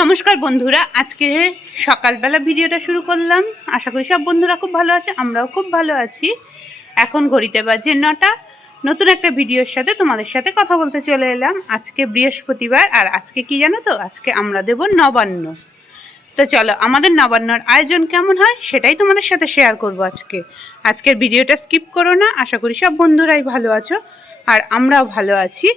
নমস্কার বন্ধুরা, আজকে সকালবেলা ভিডিওটা শুরু করলাম। আশা করি সব বন্ধুরা খুব ভালো আছে, আমরাও খুব ভালো আছি। এখন ঘড়িতে বাজে নটা, নতুন একটা ভিডিওর সাথে তোমাদের সাথে কথা বলতে চলে এলাম। আজকে বৃহস্পতিবার, আর আজকে কি জানো তো? আজকে আমরা দেব নবান্ন। তো চলো, আমাদের নবান্নর আয়োজন কেমন হয় সেটাই তোমাদের সাথে শেয়ার করব আজকে। আজকের ভিডিওটা স্কিপ করো না, আশা করি সব বন্ধুরাই ভালো আছো, আর আমরাও ভালো আছি।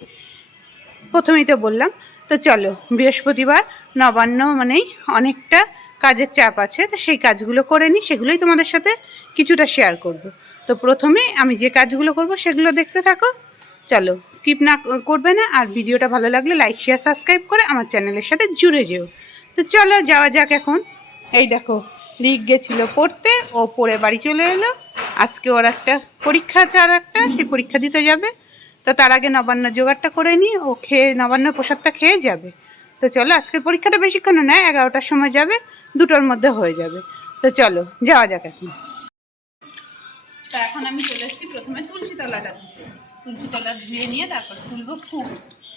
প্রথমেই তো বললাম তো চলো, বৃহস্পতিবার নবান্ন মানেই অনেকটা কাজের চাপ আছে, তো সেই কাজগুলো করে নিই, সেগুলোই তোমাদের সাথে কিছুটা শেয়ার করব। তো প্রথমে আমি যে কাজগুলো করব, সেগুলো দেখতে থাকো। চলো স্কিপ না করবে না, আর ভিডিওটা ভালো লাগলে লাইক শেয়ার সাবস্ক্রাইব করে আমার চ্যানেলের সাথে জুড়ে যেও। তো চলো, যাওয়া যাক এখন। এই দেখো রিক গেছিল পড়তে, ও পড়ে বাড়ি চলে এলো। আজকে ওর একটা পরীক্ষা আছে আর একটা সেই পরীক্ষা দিতে যাবে। তো তার আগে নবান্ন জোগাড়টা করে নিই ও খেয়ে, নবান্ন প্রসাদটা খেয়ে যাবে। তো চলো, আজকের পরীক্ষাটা বেশিক্ষণ নয় এগারোটার সময় যাবে, দুটোর মধ্যে হয়ে যাবে। তো চলো, যাওয়া যাক এখন। তা এখন আমি চলে এসেছি প্রথমে তুলসী তলাটা তুলসী তলা ধুয়ে নিয়ে তারপর তুলবো ফুল,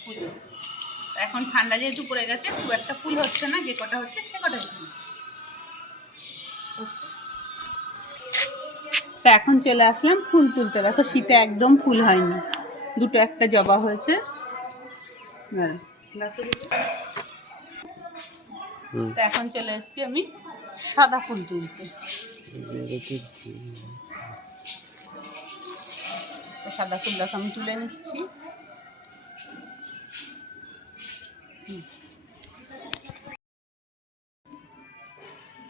পুজো। এখন ঠান্ডা যেহেতু পড়ে গেছে, খুব একটা ফুল হচ্ছে না, যে কটা হচ্ছে সে কটা ফুল তা এখন চলে আসলাম ফুল তুলতে। দেখো শীতে একদম ফুল হয়নি। দুটো একটা জবা হয়েছে। দাঁড়াও। তা এখন চলে এসেছি আমি সাদা ফুল তুলতে। সাদা ফুল দেখো আমি তুলে নিচ্ছি।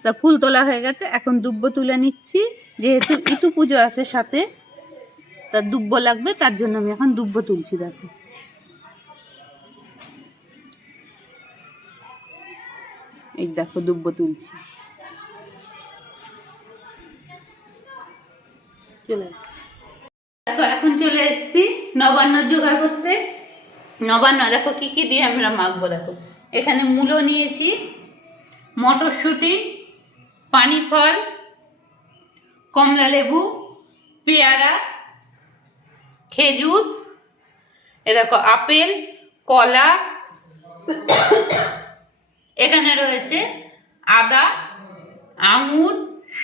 তা ফুল তোলা হয়ে গেছে এখন দুব্ব তুলে নিচ্ছি যেহেতু ইতু পুজো আছে সাথে। তা দুব্ব লাগবে, তার জন্য আমি এখন দুব্ব তুলছি, দেখো। এই দেখো, দুব্ব তুলছি। দেখো, এখন চলে এসেছি, নবান্ন জোগাড় করতে। নবান্ন, দেখো কি কি দিয়ে আমরা মাখবো, দেখো। এখানে মূলো নিয়েছি, মটরশুঁটি পানি ফল কমলা লেবু পেয়ারা খেজুর, এ দেখো আপেল, কলা, এখানে রয়েছে আদা, আঙুর,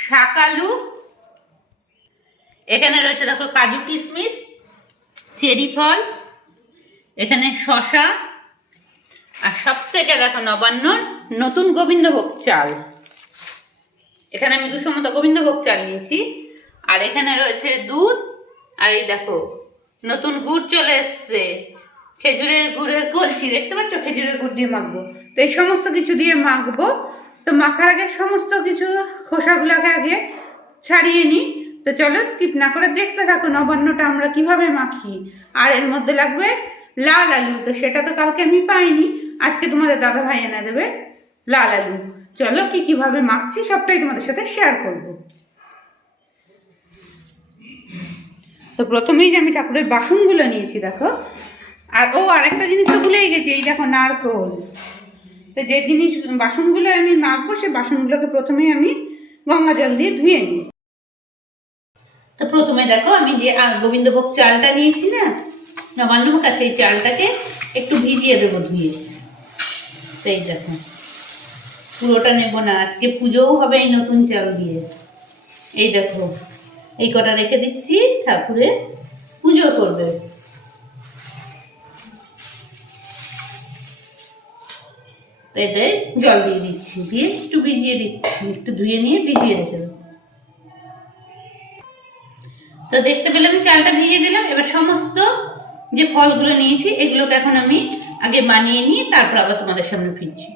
শাকালু, এখানে রয়েছে দেখো কাজু কিশমিশ, চেরি ফল, এখানে শশা আর সব থেকে দেখো নবান্নর নতুন গোবিন্দভোগ চাল। এখানে আমি দুশো মতো গোবিন্দভোগ চাল নিয়েছি। আর এখানে রয়েছে দুধ, আর এই দেখো নতুন গুড় চলে এসছে। খেজুরের গুড়ের কলসি, দেখতে পাচ্ছ? খেজুরের গুড় দিয়ে মাখবো। তো এই সমস্ত কিছু দিয়ে মাখবো। তো মাখার আগে সমস্ত কিছু খোসাগুলোকে আগে ছাড়িয়ে নিই। তো চলো স্কিপ না করে দেখতে থাকো নবান্নটা আমরা কীভাবে মাখি। আর এর মধ্যে লাগবে লাল আলু। তো সেটা তো কালকে আমি পাইনি। আজকে তোমাদের দাদা ভাই এনে দেবে লাল আলু। চলো কি কীভাবে মাখছি সবটাই তোমাদের সাথে শেয়ার করব। তো প্রথমেই যে আমি ঠাকুরের বাসনগুলো নিয়েছি, দেখো। আর ও আরেকটা জিনিস তো ভুলেই গেছি, এই দেখো নারকোল। তো যে জিনিস, বাসনগুলো আমি মাখবো, সে বাসনগুলোকে প্রথমেই আমি গঙ্গা জল দিয়ে ধুয়ে নিই। তো প্রথমে দেখো, আমি যে গোবিন্দভোগ চালটা নিয়েছি না নবান্নভোগ আছে এই চালটাকে একটু ভিজিয়ে দেবো ধুয়ে। এই দেখো, পুরোটা নেব না, আজকে পুজোও হবে এই নতুন চাল দিয়ে। এই দেখো এই কটা রেখে দিচ্ছি ঠাকুরে পুজো করবে। তো এটাই জল দিয়ে দিচ্ছি, দিয়ে একটু ভিজিয়ে দিচ্ছি, একটু ধুয়ে নিয়ে ভিজিয়ে রেখে দেবো। তো দেখতে পেলাম চালটা ভিজিয়ে দিলাম, এবার সমস্ত যে ফলগুলো নিয়েছি, এগুলোকে এখন আমি আগে বানিয়ে নিয়ে তারপর আবার তোমাদের সামনে ফিরছি।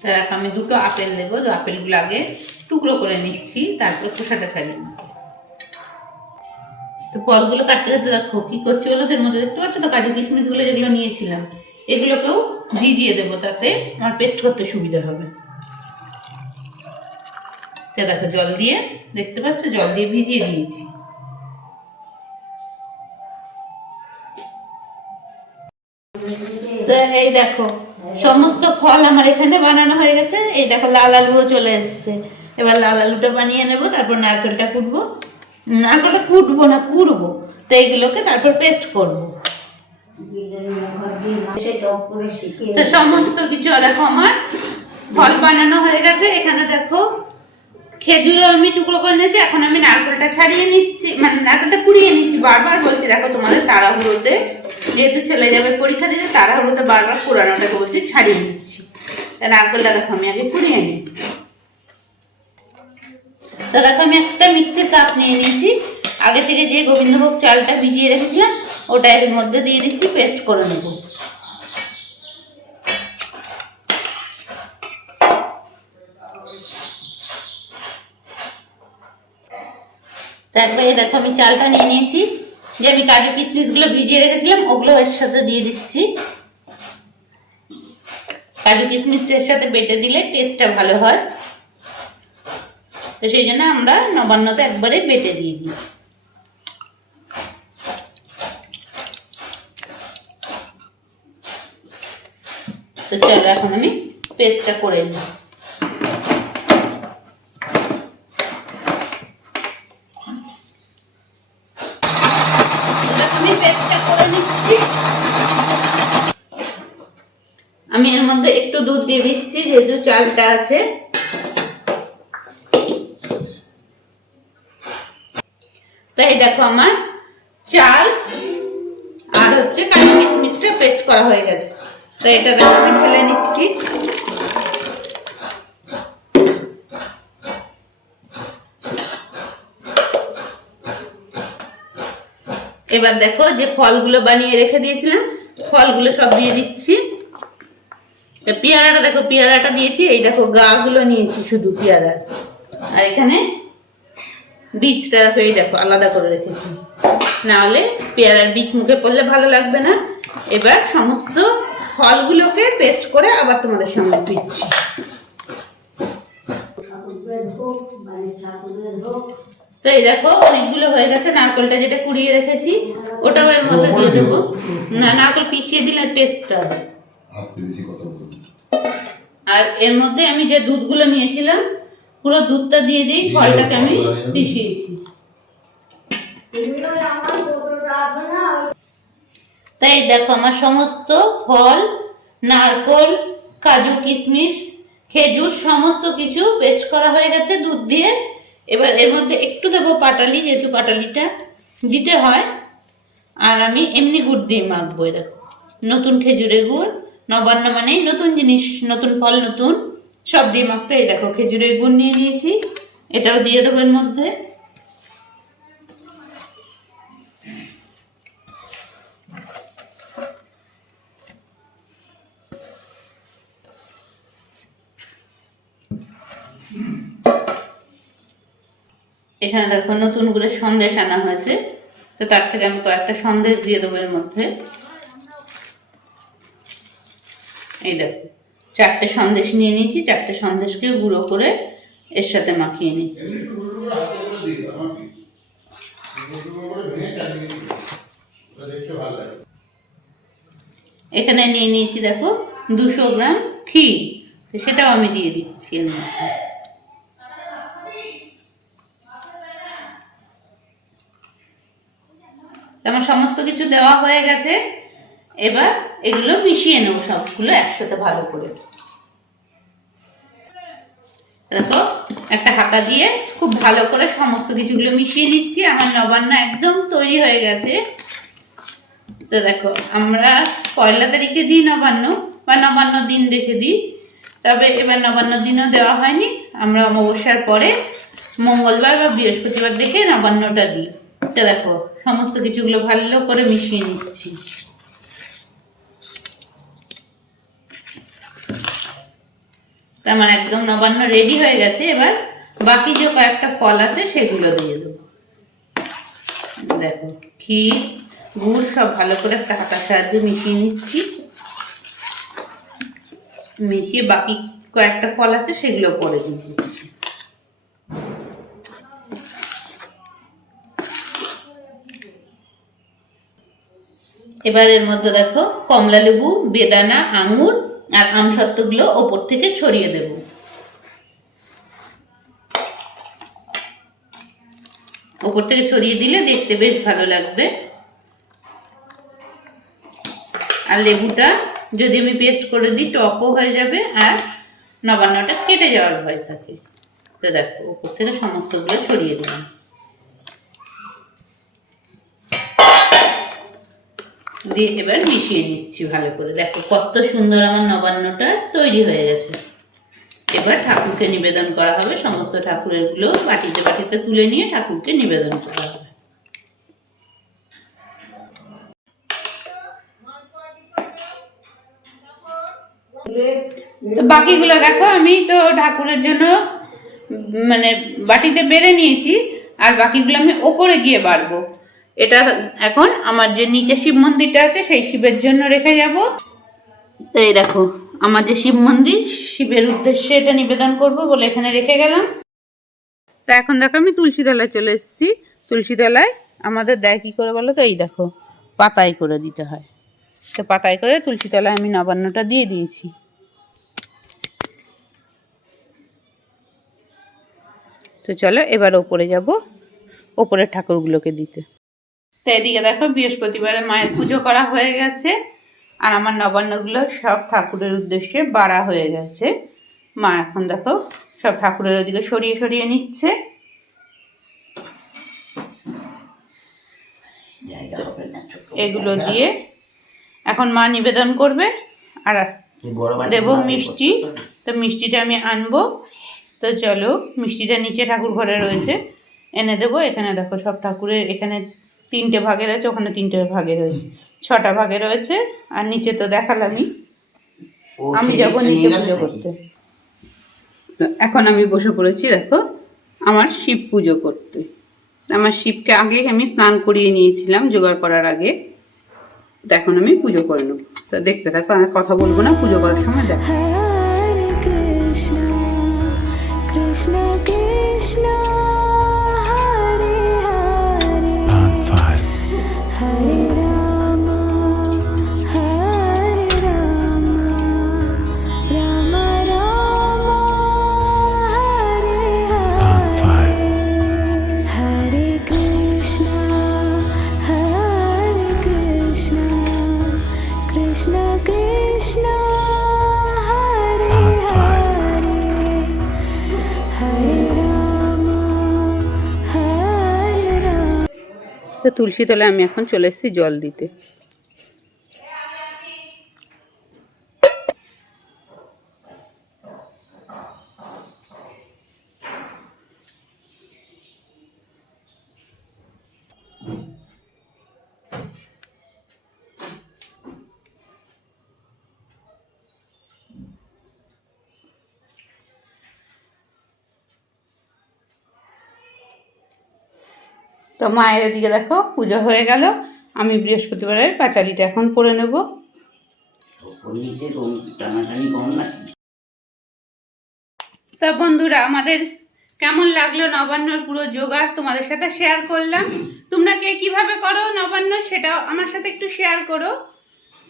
তো দেখো আমি দুটো আপেল দেবো তো আপেলগুলো আগে টুকরো করে নিচ্ছি, তারপর খোসাটা ছাড়িয়ে তো ফলগুলো কাটতে কাটতে দেখো কি করছি বলো এর মধ্যে দেখতে পাচ্ছ তো কাজু কিশমিশগুলো যেগুলো নিয়েছিলাম, এগুলোকেও ভিজিয়ে দেবো তাতে, আমার পেস্ট করতে সুবিধা হবে। তো দেখো জল দিয়ে, দেখতে পাচ্ছ জল দিয়ে ভিজিয়ে দিয়েছি। তো এই দেখো সমস্ত ফল আমার এখানে বানানো হয়ে গেছে। এই দেখো, লাল আলুও চলে এসছে। এবার লাল আলুটা বানিয়ে নেব, তারপর নারকেলটা কুটবো। নারকেলটা কুটবো না, কুড়বো। তো এইগুলোকে তারপর পেস্ট করব। তো সমস্ত কিছু দেখো আমার ফল বানানো হয়ে গেছে। এখানে দেখো, খেজুরও আমি টুকরো করে নিয়েছি, এখন আমি নারকেলটা ছাড়িয়ে নিচ্ছি মানে নারকেলটা কুড়িয়ে নিচ্ছি। বারবার বলছি, দেখো তোমাদের তাড়াহুড়োতে যেহেতু ছেলে যাবে পরীক্ষা দিতে, তারা হলো তো বারবার পুরানোটা বলছি, ছাড়িয়ে নিচ্ছি তা নারকেলটা দেখো, আমি আগে কুড়িয়ে নিই তো দেখো, আমি একটা মিক্সির কাপ নিয়ে নিয়েছি। আগে থেকে যে গোবিন্দভোগ চালটা ভিজিয়ে রেখেছিলাম, ওটা এর মধ্যে দিয়ে দিচ্ছি, পেস্ট করে নেব। তারপরে দেখো, আমি চালটা নিয়ে নিয়েছি। যে আমি কাজু কিশমিশগুলো ভিজিয়ে রেখেছিলাম, ওগুলো এর সাথে দিয়ে দিচ্ছি। কাজু কিশমিশটা এর সাথে বেটে দিলে টেস্টটা ভালো হয়। তো সেই জন্য আমরা নবান্নতে একবারে বেটে দিয়ে দিই। তো চলো এখন আমি পেস্টটা করে নিই এবার আমি পেস্টটা করে নিচ্ছি আমি এর মধ্যে একটু দুধ দিয়ে দিচ্ছি, যেহেতু চালটা আছে। তাই দেখো আমার চাল আর হচ্ছে কাজু কিশমিশটা পেস্ট করা হয়ে গেছে। তো এটা দেখো আমি ঢেলে নিচ্ছি। এবার দেখো যে ফলগুলো বানিয়ে রেখে দিয়েছিলাম, ফলগুলো সব দিয়ে দিচ্ছি। পেয়ারাটা দেখো পেয়ারাটা দিয়েছি এই দেখো গাগুলো নিয়েছি শুধু পেয়ারার আর এখানে বীজটা দেখো এই দেখো আলাদা করে রেখেছি। নাহলে পেয়ারার বীজ মুখে পড়লে ভালো লাগবে না। এবার সমস্ত ফলগুলোকে পেস্ট করে আবার তোমাদের সামনে দিচ্ছি। তো এই দেখো অনেকগুলো হয়ে গেছে নারকেলটা যেটা কুড়িয়ে রেখেছি ওটাও এর মধ্যে দিয়ে দেবো। না নারকেল পিষিয়ে দিলে টেস্টটা হবে আস্তে বেশি কথা বলব। আর এর মধ্যে আমি যে দুধগুলো নিয়েছিলাম পুরো দুধটা দিয়ে দিই ফলটাকে আমি পিষিয়েছি। তাই দেখো আমার সমস্ত ফল নারকল কাজু কিশমিশ খেজুর সমস্ত কিছু পেস্ট করা হয়ে গেছে দুধ দিয়ে। এবার এর মধ্যে একটু দেবো পাটালি যেহেতু পাটালিটা দিতে হয়। আর আমি এমনি গুড় দিয়ে মাখবো দেখো। নতুন খেজুরের গুড়। নবান্ন মানেই নতুন জিনিস, নতুন ফল, নতুন সব দিয়ে মাখতে। এই দেখো, খেজুরের গুড় নিয়ে নিয়েছি। এটাও দিয়ে দেবো এর মধ্যে। এখানে দেখো নতুন করে সন্দেশ আনা হয়েছে। তো তার থেকে আমি কয়েকটা সন্দেশ দিয়ে দেবো এর মধ্যে। এই দেখো, চারটে সন্দেশ নিয়ে নিয়েছি, চারটে সন্দেশকে গুঁড়ো করে এর সাথে মাখিয়ে নিচ্ছি। এখানে নিয়ে নিয়েছি দেখো দুশো গ্রাম ক্ষীর, তো সেটাও আমি দিয়ে দিচ্ছি এর মধ্যে। আমার সমস্ত কিছু দেওয়া হয়ে গেছে। এবার এগুলো মিশিয়ে নেব, সবগুলো একসাথে ভালো করে। দেখো, একটা হাতা দিয়ে খুব ভালো করে সমস্ত কিছুগুলো মিশিয়ে নিচ্ছি। আমার নবান্ন একদম তৈরি হয়ে গেছে। তো দেখো, আমরা পয়লা তারিখে দিই নবান্ন, বা নবান্ন দিন দেখে দিই। তবে এবার নবান্ন দিনও দেওয়া হয়নি। আমরা অমাবস্যার পরে মঙ্গলবার বা বৃহস্পতিবার দেখে নবান্নটা দিই। তো দেখো, সমস্ত কিছুগুলো ভালো করে মিশিয়ে নিচ্ছি। তো আমার একদম নবান্ন রেডি হয়ে গেছে। এবার বাকি যে কয়েকটা ফল আছে, সেগুলো দিয়ে দেবো। দেখো, ক্ষীর, গুড় সব ভালো করে একটা হাতার সাহায্যে মিশিয়ে নিচ্ছি। মিশিয়ে বাকি কয়েকটা ফল আছে, সেগুলো পরে দিয়ে দিচ্ছি। এবার এর মধ্যে দেখো কমলা লেবু বেদানা, আঙুর আর আমসত্ত্বগুলো ওপর থেকে ছড়িয়ে দেব। ওপর থেকে ছড়িয়ে দিলে দেখতে বেশ ভালো লাগবে। আর লেবুটা যদি আমি পেস্ট করে দিই, টকও হয়ে যাবে আর নবান্নটা কেটে যাওয়ার ভয় থাকে। তো দেখো, ওপর থেকে সমস্তগুলো ছড়িয়ে দিলাম। দিয়ে এবার মিশিয়ে নিচ্ছি ভালো করে। দেখো কত সুন্দর আমার নবান্নটা তৈরি হয়ে গেছে। এবার ঠাকুরকে নিবেদন করা হবে। সমস্ত ঠাকুরেরগুলো বাটিতে বাটিতে তুলে নিয়ে ঠাকুরকে নিবেদন করা হবে। বাকিগুলো দেখো, আমি তো ঠাকুরের জন্য মানে বাটিতে বেড়ে নিয়েছি, আর বাকিগুলো আমি ওপরে গিয়ে বাড়বো। এটা এখন আমার যে নিচে শিব মন্দিরটা আছে, সেই শিবের জন্য রেখে যাব। তো এই দেখো, আমার যে শিব মন্দির, শিবের উদ্দেশ্যে এটা নিবেদন করব বলে এখানে রেখে গেলাম। তো এখন দেখো, আমি তুলসী তলায় চলে এসেছি। তুলসী তলায় আমাদের দেয় কী করে বলো তো? এই দেখো, পাতায় করে দিতে হয়। তো পাতায় করে তুলসী তলায় আমি নবান্নটা দিয়ে দিয়েছি। তো চলো, এবার ওপরে যাব, ওপরের ঠাকুরগুলোকে দিতে। তো এদিকে দেখো বৃহস্পতিবারে মায়ের পুজো করা হয়ে গেছে। আর আমার নবান্নগুলো সব ঠাকুরের উদ্দেশ্যে বাড়া হয়ে গেছে। মা এখন দেখো সব ঠাকুরের ওদিকে সরিয়ে সরিয়ে নিচ্ছে। এগুলো দিয়ে এখন মা নিবেদন করবে। আর দেবো মিষ্টি। তো মিষ্টিটা আমি আনব। তো চলো মিষ্টিটা নিচে ঠাকুর ঘরে রয়েছে। এনে দেবো এখানে দেখো সব ঠাকুরের এখানে তিনটে ভাগে রয়েছে ওখানে তিনটে ভাগে রয়েছে। ছটা ভাগে রয়েছে আর নিচে তো দেখালামই। আমি যাব নিচে পুজো করতে। এখন আমি বসে পড়েছি দেখো আমার শিব পুজো করতে। আমার শিবকে আগে আমি স্নান করিয়ে নিয়েছিলাম জোগাড় করার আগে। তো এখন আমি পুজো করে নেব। তো দেখতে থাকো আমি কথা বলব না পুজো করার সময় দেখো। তো তুলসী তলায় আমি এখন চলে এসেছি জল দিতে। তো মায়ের এদিকে দেখো পুজো হয়ে গেল। আমি বৃহস্পতিবারের পাঁচালিটা এখন পরে নেব। তা বন্ধুরা, আমাদের কেমন লাগল নবান্নর পুরো জোগাড়? তোমাদের সাথে শেয়ার করলাম। তোমরা কে কীভাবে করো নবান্ন সেটাও আমার সাথে একটু শেয়ার করো।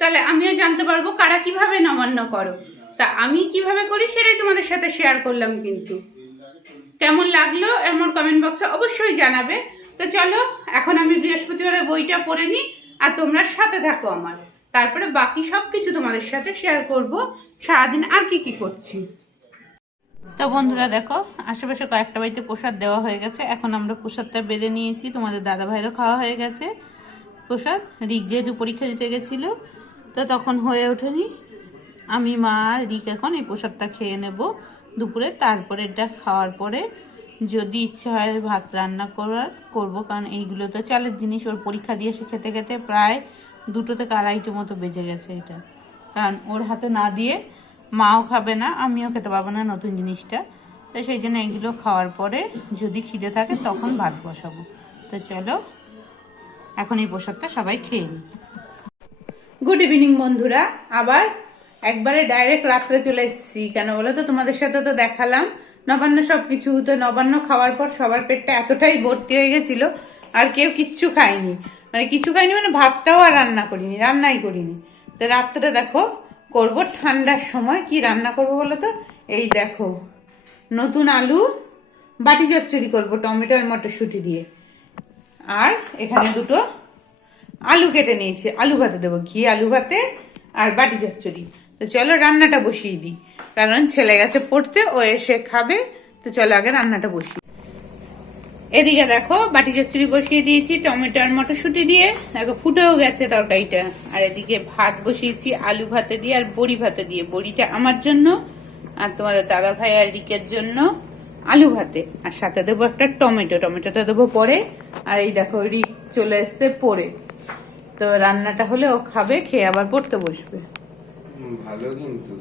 তাহলে আমিও জানতে পারব কারা কীভাবে নবান্ন করো। তা আমি কীভাবে করি সেটাই তোমাদের সাথে শেয়ার করলাম কিন্তু। কেমন লাগল এমন কমেন্ট বক্সে অবশ্যই জানাবে। তো চলো, এখন আমি বৃহস্পতিবারের বইটা পড়ে নিই আর তোমরা সাথে থাকো আমার। তারপরে বাকি সব কিছু তোমাদের সাথে শেয়ার করব। সারাদিন আর কি কি করছি? তো বন্ধুরা দেখো, আশেপাশে কয়েকটা বাড়িতে প্রসাদ দেওয়া হয়ে গেছে। এখন আমরা প্রসাদটা বেড়ে নিয়েছি। তোমাদের দাদা ভাইয়েরও খাওয়া হয়ে গেছে। প্রসাদ, রিক যেহেতু পরীক্ষা দিতে গেছিল, তো তখন হয়ে ওঠেনি। আমি, মা আর রিক এখন এই প্রসাদটা খেয়ে নেব দুপুরে। তারপরে এটা খাওয়ার পরে যদি ইচ্ছে হয় ভাত রান্না করার, করব। কারণ এইগুলো তো চালের জিনিস, ওর পরীক্ষা দিয়ে সে খেতে খেতে প্রায় দুটো থেকে আড়াইটে মতো বেজে গেছে এটা। কারণ ওর হাতে না দিয়ে মাও খাবে না, আমিও খেতে পারব না নতুন জিনিসটা। তো সেই জন্য এগুলো খাওয়ার পরে যদি খিদে থাকে তখন ভাত বসাবো। তো চলো, এখন এই প্রসাদটা সবাই খেয়ে নিই। গুড ইভিনিং বন্ধুরা। আবার একবারে ডাইরেক্ট রাত্রে চলে এসেছি। কেন বলো তো? তোমাদের সাথে তো দেখালাম। নবান্ন সব কিছু তো নবান্ন খাওয়ার পর সবার পেটটা এতটাই ভর্তি হয়ে গেছিল, আর কেউ কিচ্ছু খায়নি। মানে কিছু খাইনি মানে ভাতটাও আর রান্না করিনি, রান্নাই করিনি। তো রাত্রে দেখো, করব ঠান্ডার সময়, কি রান্না করব বলো তো? এই দেখো, নতুন আলু, বাটি চচ্চড়ি করব টমেটো আর মটরশুঁটি দিয়ে। আর এখানে দুটো আলু কেটে নিয়েছি, আলু ভাতে দেবো, ঘি, আলু ভাতে আর বাটি চচ্চড়ি। তো চলো রান্নাটা বসিয়ে দিই। কারণ ছেলে গেছে পড়তে, ও এসে খাবে। তো চলো আগে রান্নাটা বসিয়ে এদিকে দেখো, বাটি চচ্চড়ি বসিয়ে দিয়েছি, টমেটো আর মটরশুঁটি দিয়ে। দেখো, ফুটেও গেছে তরকারিটা। আর এদিকে ভাত বসিয়েছি, আলু ভাতে দিয়ে আর বড়ি ভাতে দিয়ে। বড়িটা আমার জন্য আর তোমাদের দাদা ভাই আর রিকের জন্য আলু ভাতে। আর সাথে দেবো একটা টমেটো। টমেটোটা দেবো পরে। আর এই দেখো, রিক চলে এসছে পরে। তো রান্নাটা হলে ও খাবে, খেয়ে আবার পড়তে বসবে। ভালো কিন্তু।